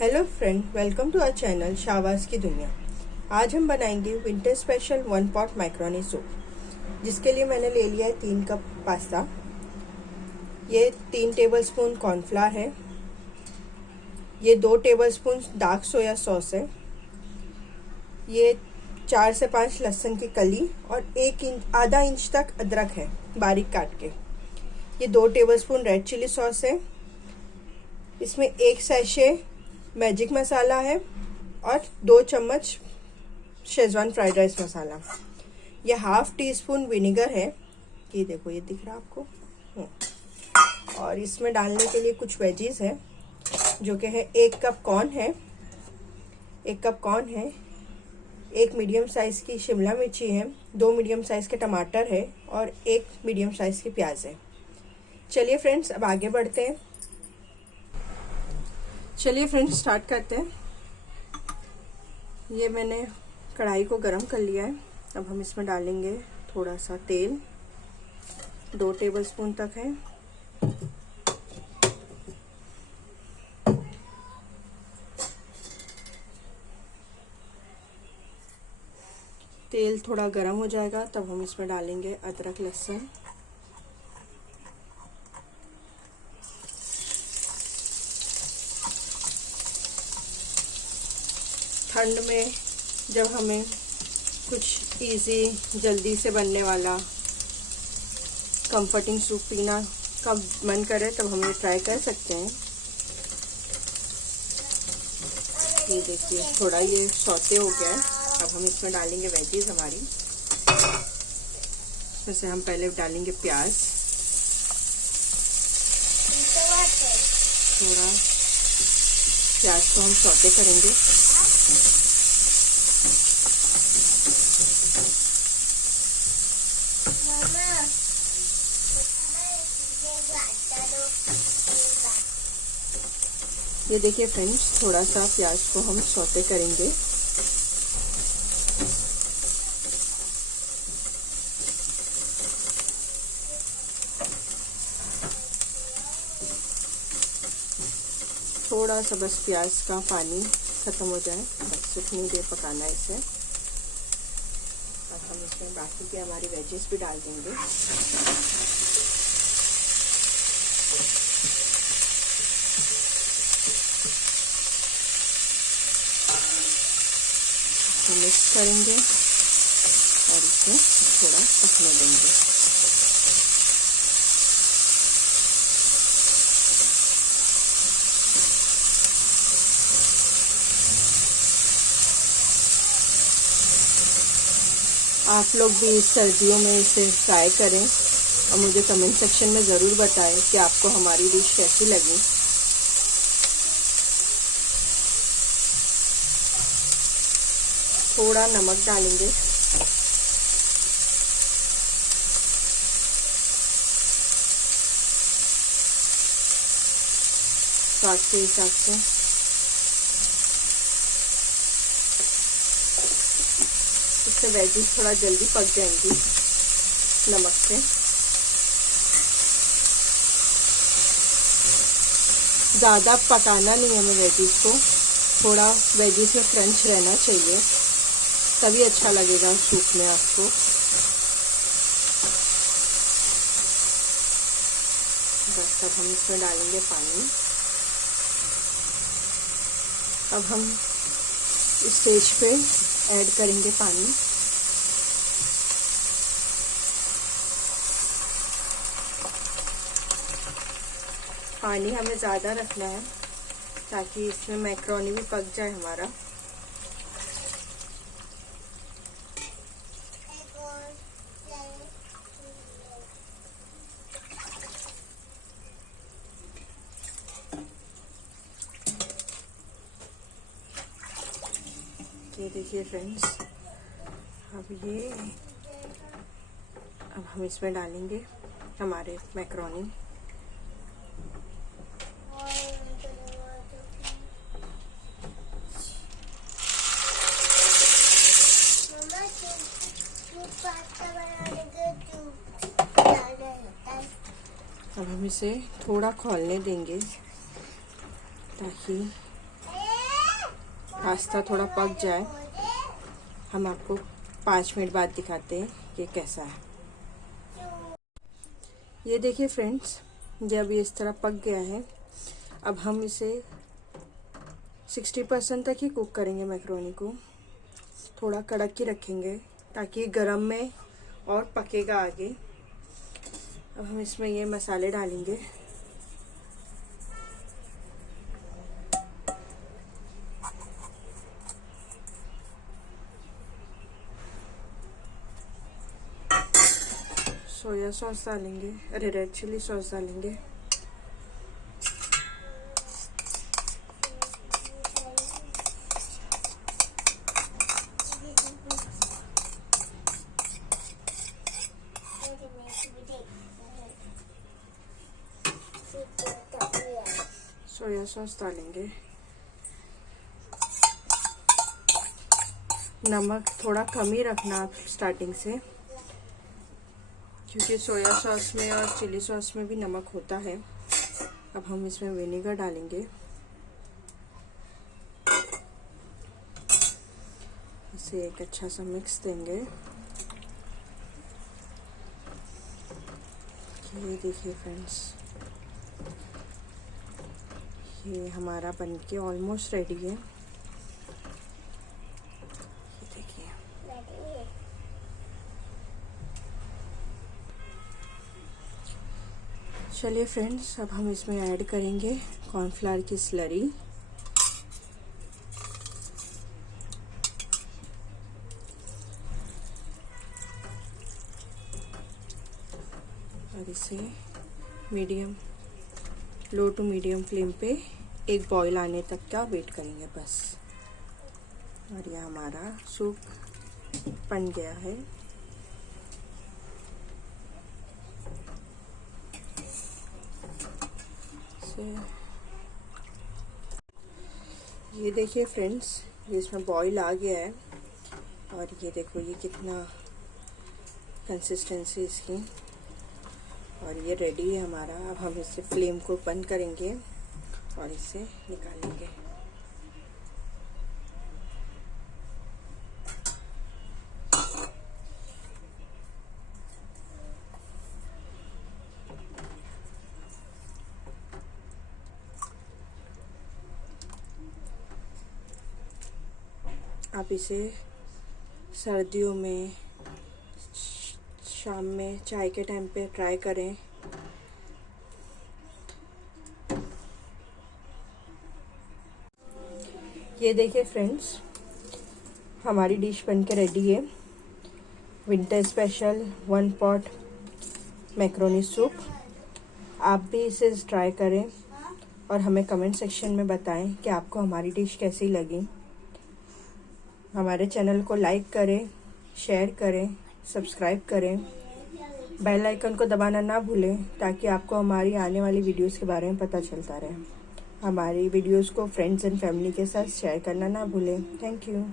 Hello friend, welcome to our channel Shahbaz की दुनिया। आज हम बनाएंगे winter special 1 pot macaroni soup, जिसके लिए मैंने ले लिया है 3 कप पास्ता। ये 3 टेबलस्पून कॉर्नफ्लावर है। ये 2 टेबलस्पून डार्क सोया सॉस है। ये 4 से 5 लहसुन की कली और आधा इंच तक अदरक है बारीक काट के। ये 2 टेबलस्पून रेड चिली सॉस है। इसमें 1 सैशे मैजिक मसाला है और 2 चम्मच शेजवान फ्राइड राइस मसाला। ये हाफ टी स्पून विनेगर है। ये देखो, ये दिख रहा है आपको। और इसमें डालने के लिए कुछ वेजीज है, जो कि है 1 कप कॉर्न है, 1 मीडियम साइज की शिमला मिर्ची है, 2 मीडियम साइज के टमाटर है और 1 मीडियम साइज की प्याज है। चलिए फ्रेंड्स, अब आगे बढ़ते हैं। स्टार्ट करते हैं। ये मैंने कढ़ाई को गरम कर लिया है। अब हम इसमें डालेंगे थोड़ा सा तेल, 2 टेबलस्पून तक है। तेल थोड़ा गरम हो जाएगा तब हम इसमें डालेंगे अदरक लहसुन। ठंड में जब हमें कुछ इजी जल्दी से बनने वाला कंफर्टिंग सूप पीना का मन करे तब हम ये ट्राई कर सकते हैं। ये देखिए, थोड़ा ये सौते हो गया है। अब हम इसमें डालेंगे वेजीज हमारी। जैसे हम पहले डालेंगे प्याज, थोड़ा प्याज को हम सौते करेंगे। ये देखिए फ्रेंड्स, थोड़ा सा प्याज को हम सौते करेंगे। थोड़ा सा बस प्याज का पानी खत्म हो जाए, बस इतनी देर पकाना है इसे। अब हम इसमें बाकी के हमारी वेजेस भी डाल देंगे। मिक्स करेंगे और इसे थोड़ा पकने देंगे। आप लोग भी सर्दियों में इसे ट्राई करें और मुझे कमेंट सेक्शन में ज़रूर बताएं कि आपको हमारी डिश कैसी लगी। थोड़ा नमक डालेंगे, स्वाद के हिसाब से। इससे वेजीज थोड़ा जल्दी पक जाएंगी नमक से। ज़्यादा पकाना नहीं है हमें वेजीज को, थोड़ा वेजीज में क्रंच रहना चाहिए, तभी अच्छा लगेगा सूप में आपको। बस तब हम इसमें डालेंगे पानी। अब हम इस स्टेज पे ऐड करेंगे पानी। पानी हमें ज़्यादा रखना है ताकि इसमें मैक्रोनी भी पक जाए हमारा। ये देखिए फ्रेंड्स, अब हम इसमें डालेंगे हमारे मैक्रोनी। अब हम इसे थोड़ा खौलने देंगे ताकि पास्ता थोड़ा पक जाए, हम आपको 5 मिनट बाद दिखाते हैं ये कैसा है। ये देखिए फ्रेंड्स, जब ये इस तरह पक गया है, अब हम इसे 60% तक ही कुक करेंगे। मैक्रोनी को थोड़ा कड़क ही रखेंगे ताकि गरम में और पकेगा आगे। अब हम इसमें ये मसाले डालेंगे। सोया सॉस डालेंगे, अरे रेड चिली सॉस डालेंगे। सोया सॉस डालेंगे। नमक थोड़ा कम ही रखना आप स्टार्टिंग से, क्योंकि सोया सॉस में और चिली सॉस में भी नमक होता है। अब हम इसमें विनेगर डालेंगे। इसे एक अच्छा सा मिक्स देंगे। ये देखिए फ्रेंड्स, ये हमारा बनके ऑलमोस्ट रेडी है। ये देखिए, चलिए फ्रेंड्स, अब हम इसमें ऐड करेंगे कॉर्नफ्लावर की स्लरी। और इसे लो टू मीडियम फ्लेम पे एक बॉईल आने तक का वेट करेंगे बस। और यह हमारा सूप बन गया है। ये देखिए फ्रेंड्स, ये इसमें बॉईल आ गया है। और ये देखो ये कितना कंसिस्टेंसी इसकी, और ये रेडी है हमारा। अब हम इसे फ्लेम को बंद करेंगे और इसे निकालेंगे। आप इसे सर्दियों में शाम में चाय के टाइम पे ट्राई करें। ये देखिए फ्रेंड्स, हमारी डिश बनके रेडी है। Winter special 1 pot macaroni soup. आप भी इसे ट्राई करें और हमें कमेंट सेक्शन में बताएं कि आपको हमारी डिश कैसी लगी। हमारे चैनल को लाइक करें, शेयर करें, सब्सक्राइब करें, बेल आइकन को दबाना ना भूलें ताकि आपको हमारी आने वाली वीडियोस के बारे में पता चलता रहे। हमारी वीडियोस को फ्रेंड्स एंड फैमिली के साथ शेयर करना ना भूलें। Thank you.